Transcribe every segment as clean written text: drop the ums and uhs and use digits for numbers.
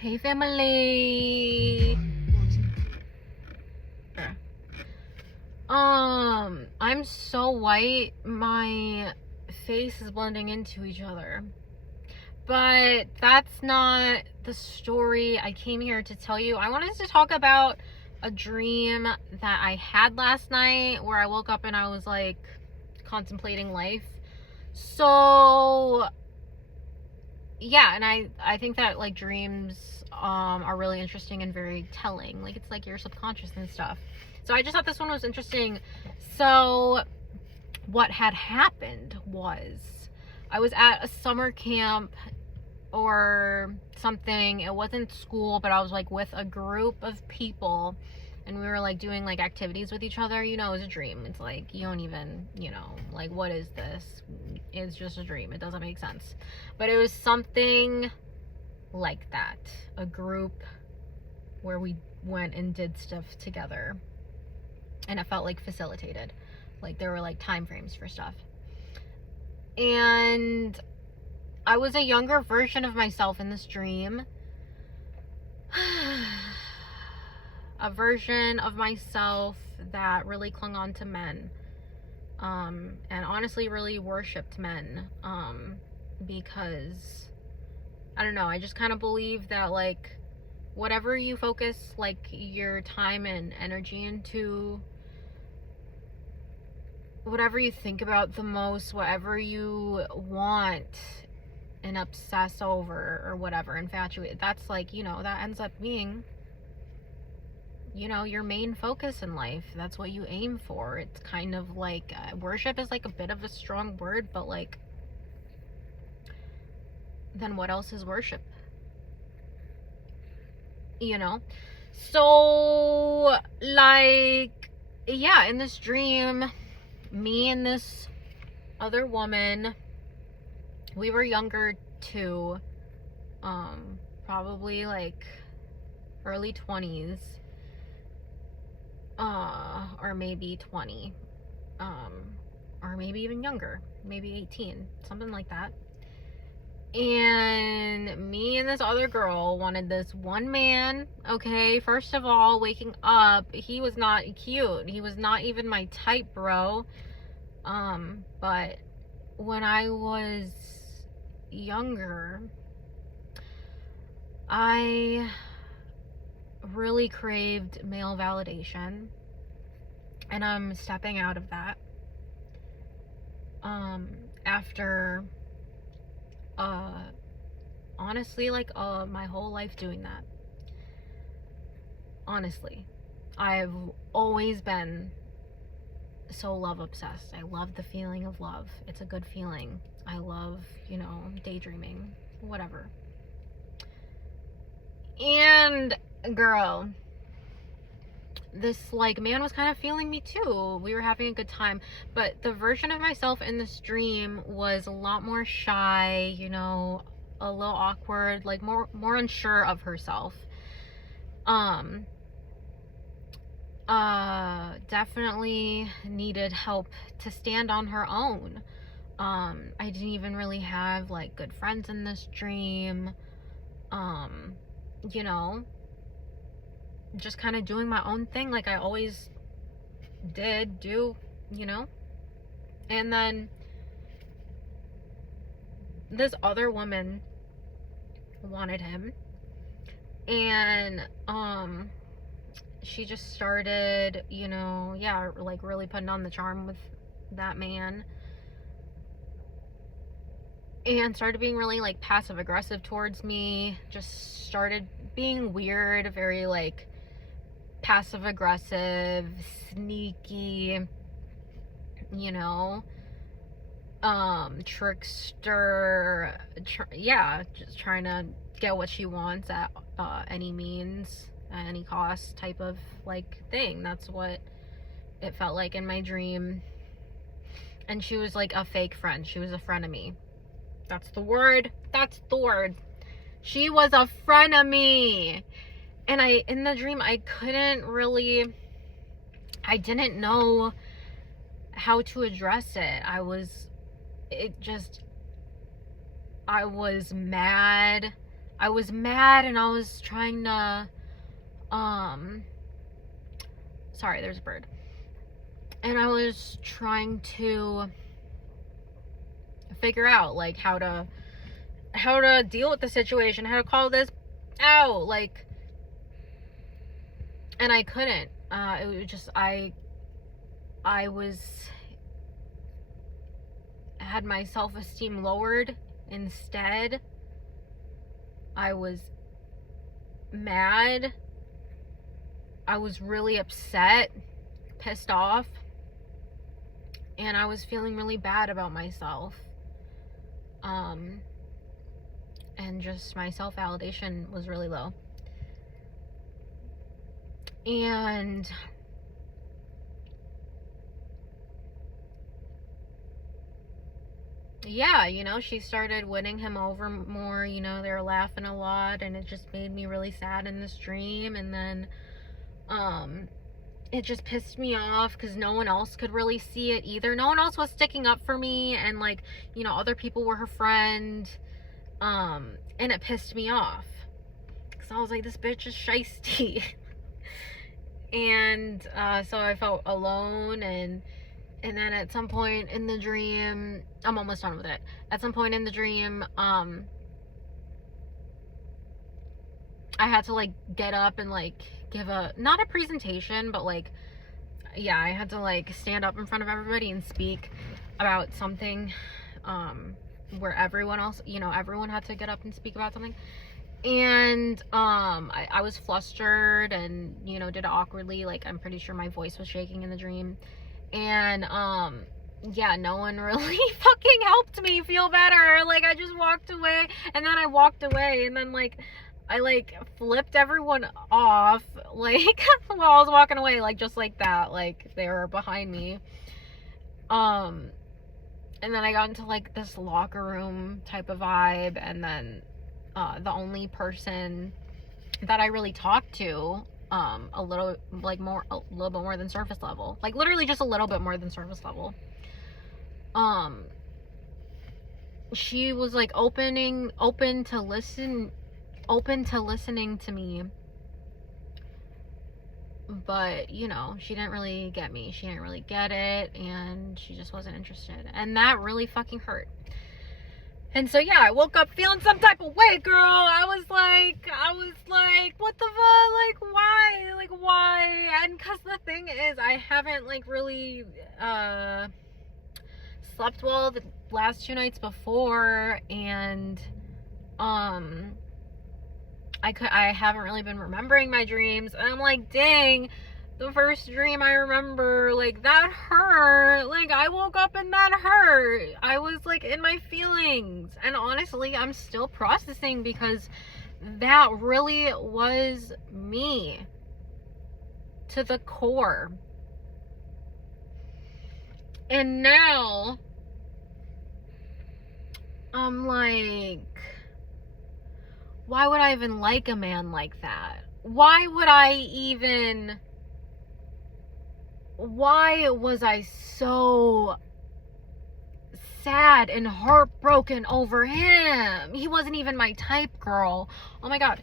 Hey family. I'm so white, my face is blending into each other. But that's not the story I came here to tell you. I wanted to talk about a dream that I had last night where I woke up and I was like contemplating life. So yeah, and I think that like dreams are really interesting and very telling. Like it's like your subconscious and stuff. So I just thought this one was interesting. So what had happened was I was at a summer camp or something. It wasn't school, but I was like with a group of people and we were like doing like activities with each other. You know, it's a dream. It's like you don't even, like what is this? It's just a dream. It doesn't make sense. But it was something like that. A group where we went and did stuff together. And it felt like facilitated. Like there were like time frames for stuff. And I was a younger version of myself in this dream. A version of myself that really clung on to men. And honestly really worshipped men. Because I don't know, I just kind of believe that like whatever you focus like your time and energy into, whatever you think about the most, whatever you want and obsess over or whatever, infatuate, that's like, that ends up being, your main focus in life. That's what you aim for. It's kind of like worship is like a bit of a strong word, but like then what else is worship? So like, yeah, in this dream, me and this other woman, we were younger too, probably like early 20s, or maybe 20, or maybe even younger, maybe 18, something like that. And me and this other girl wanted this one man. Okay, first of all, waking up, he was not cute. He was not even my type, bro. But when I was younger, I really craved male validation, and I'm stepping out of that. After honestly, like my whole life doing that. Honestly, I've always been so love obsessed. I love the feeling of love. It's a good feeling. I love, daydreaming, whatever. And girl, this like man was kind of feeling me too. We were having a good time, but the version of myself in this dream was a lot more shy, a little awkward, like more unsure of herself. Definitely needed help to stand on her own. I didn't even really have like good friends in this dream. Just kind of doing my own thing like I always do. And then this other woman wanted him, and she just started, like really putting on the charm with that man, and started being really like passive aggressive towards me. Just started being weird, very like passive aggressive, sneaky, trickster, just trying to get what she wants at any means, at any cost type of like thing. That's what it felt like in my dream. And she was like a fake friend. She was a frenemy. That's the word. She was a frenemy. And in the dream, I didn't know how to address it. I was mad. I was mad and I was trying to, sorry, there's a bird. And I was trying to figure out, like, how to deal with the situation, how to call this out, like, and I couldn't. It was just, I had my self-esteem lowered. Instead, I was mad. I was really upset, pissed off, and I was feeling really bad about myself. And just my self-validation was really low. And yeah, you know, she started winning him over more. You know, they were laughing a lot, and it just made me really sad in this dream. And then it just pissed me off because no one else could really see it either. No one else was sticking up for me, and, like, you know, other people were her friend. And it pissed me off because I was like, this bitch is shiesty. And so I felt alone. And then at some point in the dream, I'm almost done with it. At some point in the dream, I had to, like, get up and, like, give not a presentation, but, like, yeah, I had to, like, stand up in front of everybody and speak about something, where everyone else, you know, everyone had to get up and speak about something. And I was flustered and, you know, did it awkwardly. Like, I'm pretty sure my voice was shaking in the dream. And yeah, no one really fucking helped me feel better. Like, I just walked away, and then I walked away, and then, like, I, like, flipped everyone off, like, while I was walking away, like, just like that. Like, they were behind me. And then I got into, like, this locker room type of vibe, and then the only person that I really talked to, a little bit more than surface level, like, literally just a little bit more than surface level, she was, like, open to listening to me, but, you know, she didn't really get me. She didn't really get it, and she just wasn't interested, and that really fucking hurt. And so, yeah, I woke up feeling some type of way, girl. I was like, what the fuck? Like, why? And because the thing is, I haven't, like, really slept well the last 2 nights before, and I haven't really been remembering my dreams, and I'm like, dang, the first dream I remember, like, that hurt. Like, I woke up and that hurt. I was, like, in my feelings, and honestly, I'm still processing because that really was me to the core. And now I'm like, why would I even like a man like that? Why was I so sad and heartbroken over him? He wasn't even my type, girl. Oh my god.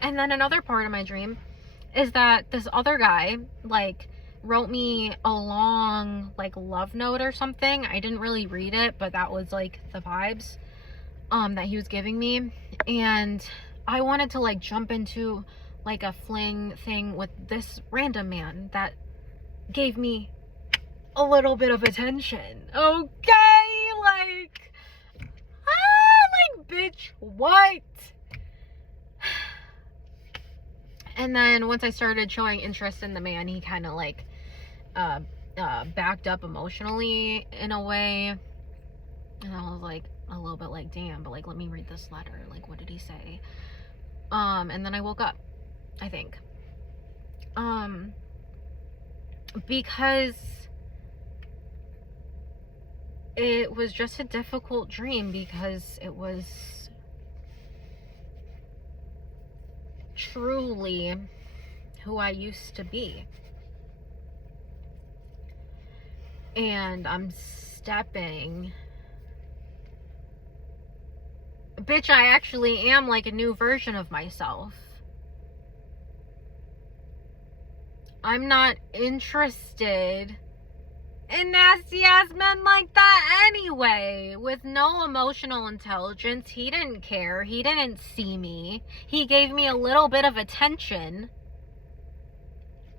And then another part of my dream is that this other guy, like, wrote me a long, like, love note or something. I didn't really read it, but that was, like, the vibes that he was giving me. And I wanted to, like, jump into, like, a fling thing with this random man that gave me a little bit of attention. Okay, like, bitch, what? And then once I started showing interest in the man, he kind of, like, backed up emotionally in a way. And I was, like, a little bit like, damn, but, like, let me read this letter. Like, what did he say? And then I woke up, I think. Because it was just a difficult dream, because it was truly who I used to be. And I'm stepping bitch, I actually am like a new version of myself. I'm not interested in nasty ass men like that anyway. With no emotional intelligence. He didn't care. He didn't see me. He gave me a little bit of attention.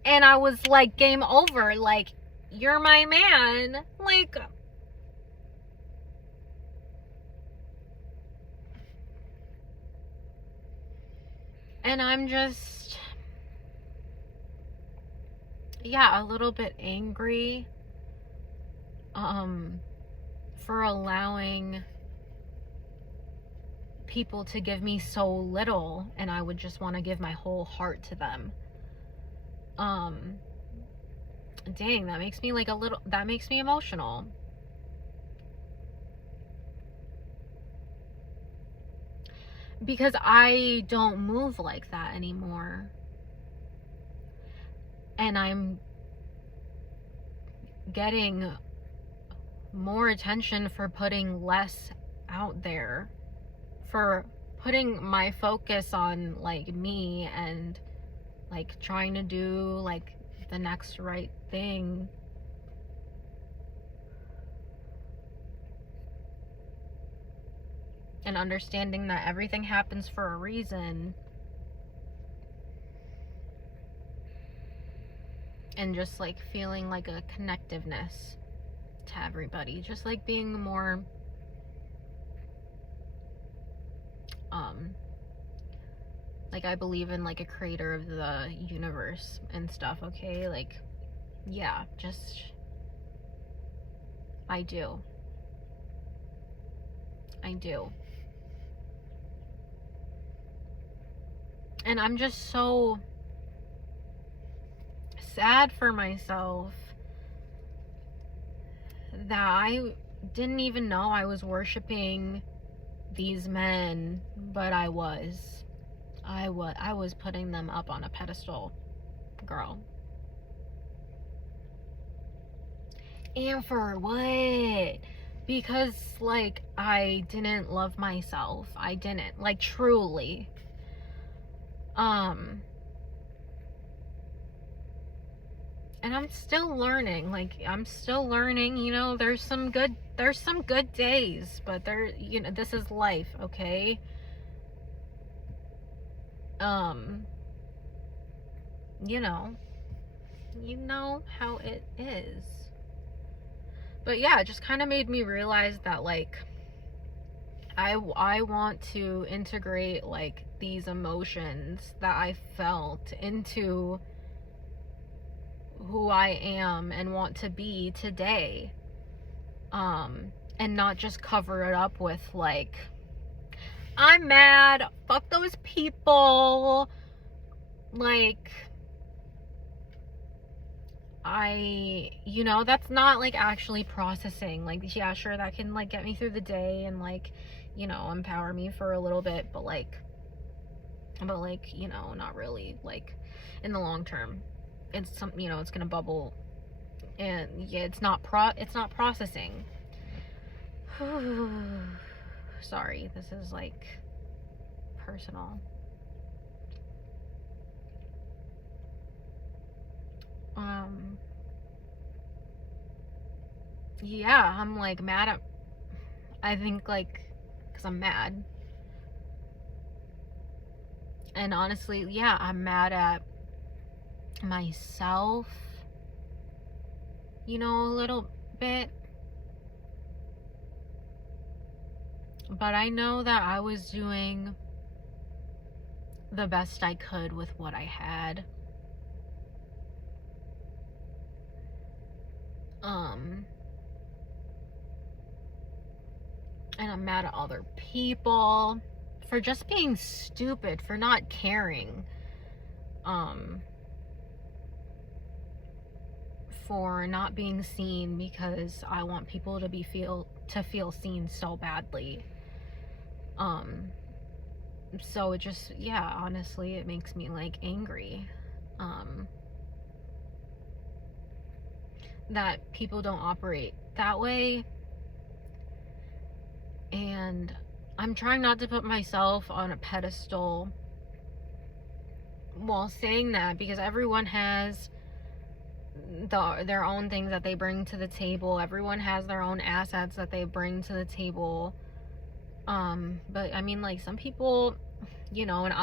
And I was like, game over. Like, you're my man. Like, and I'm just, yeah, a little bit angry for allowing people to give me so little, and I would just want to give my whole heart to them. Dang, that makes me like that makes me emotional. Because I don't move like that anymore. And I'm getting more attention for putting less out there, for putting my focus on like me and like trying to do like the next right thing. And understanding that everything happens for a reason. And just like feeling like a connectiveness to everybody. Just like being more like I believe in like a creator of the universe and stuff, okay? Like, yeah, just I do. And I'm just so sad for myself that I didn't even know I was worshiping these men, but I was putting them up on a pedestal, girl. And for what? Because like I didn't love myself. I didn't, like, truly. And I'm still learning. Like, I'm still learning, you know, there's some good days, but you know, this is life, okay? You know how it is. But yeah, it just kind of made me realize that like I want to integrate like these emotions that I felt into who I am and want to be today. And not just cover it up with like, I'm mad, fuck those people, like, you know, that's not like actually processing. Like, yeah, sure, that can like get me through the day and like, you know, empower me for a little bit, but like, you know, not really. Like, in the long term, it's something, you know, it's gonna bubble, and yeah, it's not processing. Sorry, this is like personal. Yeah, I'm like mad at, I think like, because I'm mad. And honestly, yeah, I'm mad at myself, you know, a little bit. But I know that I was doing the best I could with what I had. And I'm mad at other people for just being stupid, for not caring. For not being seen because I want people to feel seen so badly. So it just, yeah, honestly, it makes me like angry. That people don't operate that way. And I'm trying not to put myself on a pedestal while saying that, because everyone has their own things that they bring to the table. Everyone has their own assets that they bring to the table. But I mean, like, some people, you know, and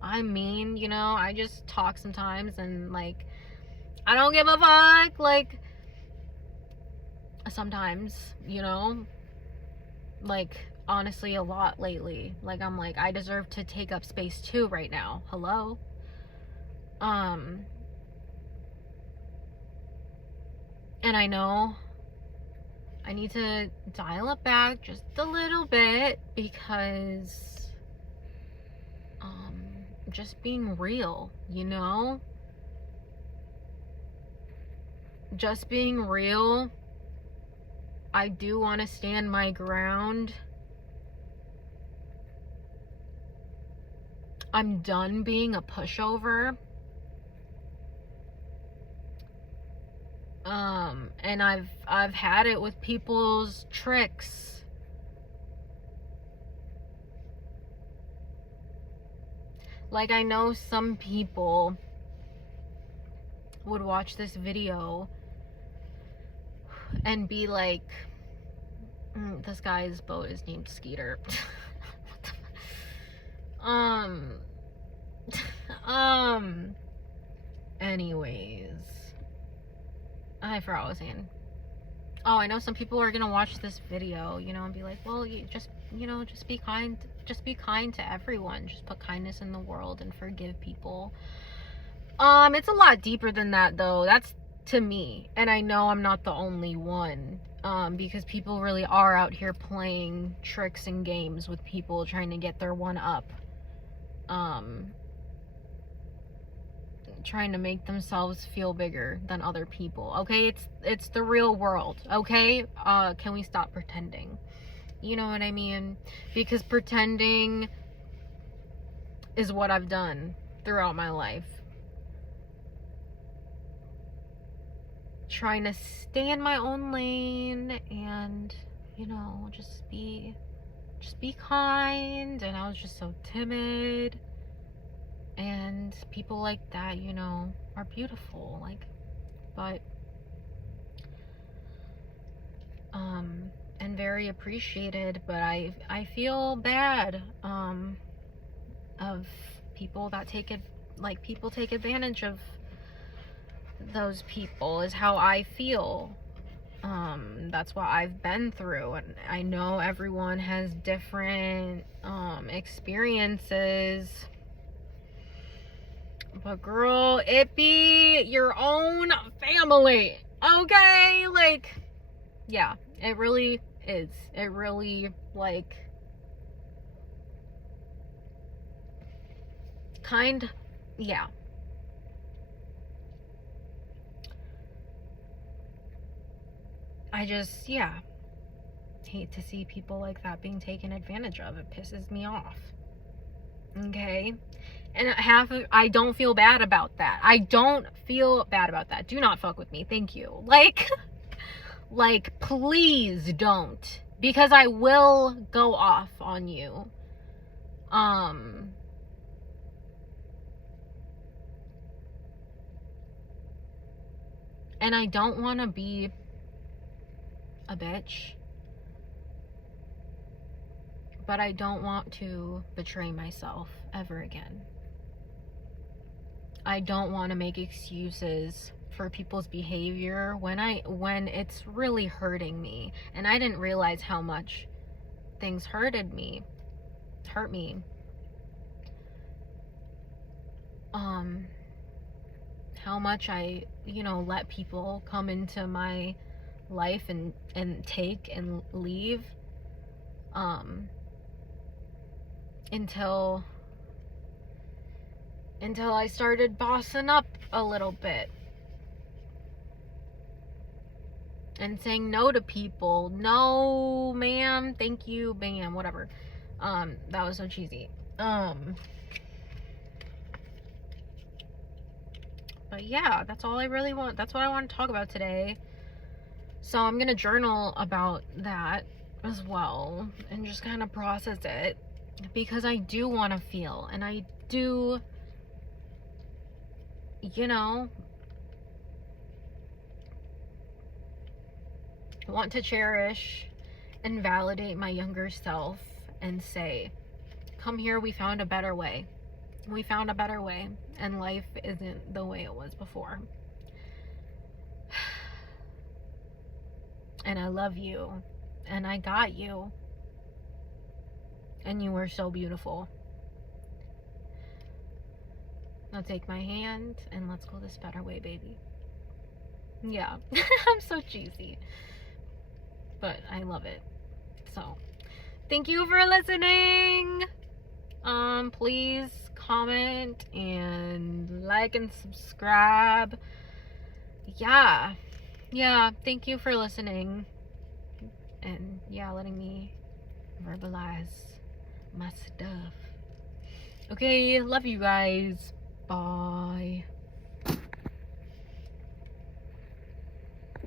I'm mean, you know, I just talk sometimes, and like, I don't give a fuck, like, sometimes, you know, like, honestly, a lot lately. Like, I'm like, I deserve to take up space too right now. Hello? And I know I need to dial it back just a little bit, because just being real, you know? Just being real. I do want to stand my ground. I'm done being a pushover. And I've had it with people's tricks. Like, I know some people would watch this video and be like, this guy's boat is named Skeeter. Anyways, I forgot what I was saying. Oh, I know some people are gonna watch this video, you know, and be like, well, you just, you know, just be kind to everyone. Just put kindness in the world and forgive people. It's a lot deeper than that, though. That's to me, and I know I'm not the only one. Because people really are out here playing tricks and games with people, trying to get their one up. Trying to make themselves feel bigger than other people. Okay, it's the real world. Okay, can we stop pretending? You know what I mean? Because pretending is what I've done throughout my life. Trying to stay in my own lane and, you know, just be kind. And I was just so timid. And people like that, you know, are beautiful, like, but and very appreciated. But I feel bad of people that take advantage of those people, is how I feel. That's what I've been through, and I know everyone has different experiences. But girl, it be your own family, okay? Like, yeah, it really is. It really, like, yeah. I just, yeah, hate to see people like that being taken advantage of. It pisses me off. Okay? And I don't feel bad about that. I don't feel bad about that. Do not fuck with me. Thank you. Like, please don't. Because I will go off on you. And I don't want to be a bitch. But I don't want to betray myself ever again. I don't want to make excuses for people's behavior when it's really hurting me. And I didn't realize how much things hurt me. How much I, you know, let people come into my life and take and leave. Until I started bossing up a little bit and saying no to people. No, ma'am, thank you, bam, whatever. That was so cheesy. But yeah, that's all I really want. That's what I want to talk about today. So I'm gonna journal about that as well and just kind of process it, because I do want to feel, and I do, you know, want to cherish and validate my younger self and say, come here, we found a better way. We found a better way, and life isn't the way it was before. And I love you, and I got you, and you were so beautiful. Now take my hand and let's go this better way, baby. Yeah. I'm so cheesy, but I love it. So thank you for listening. Please comment and like and subscribe. Yeah, thank you for listening, and letting me verbalize my stuff. Okay, love you guys. Bye.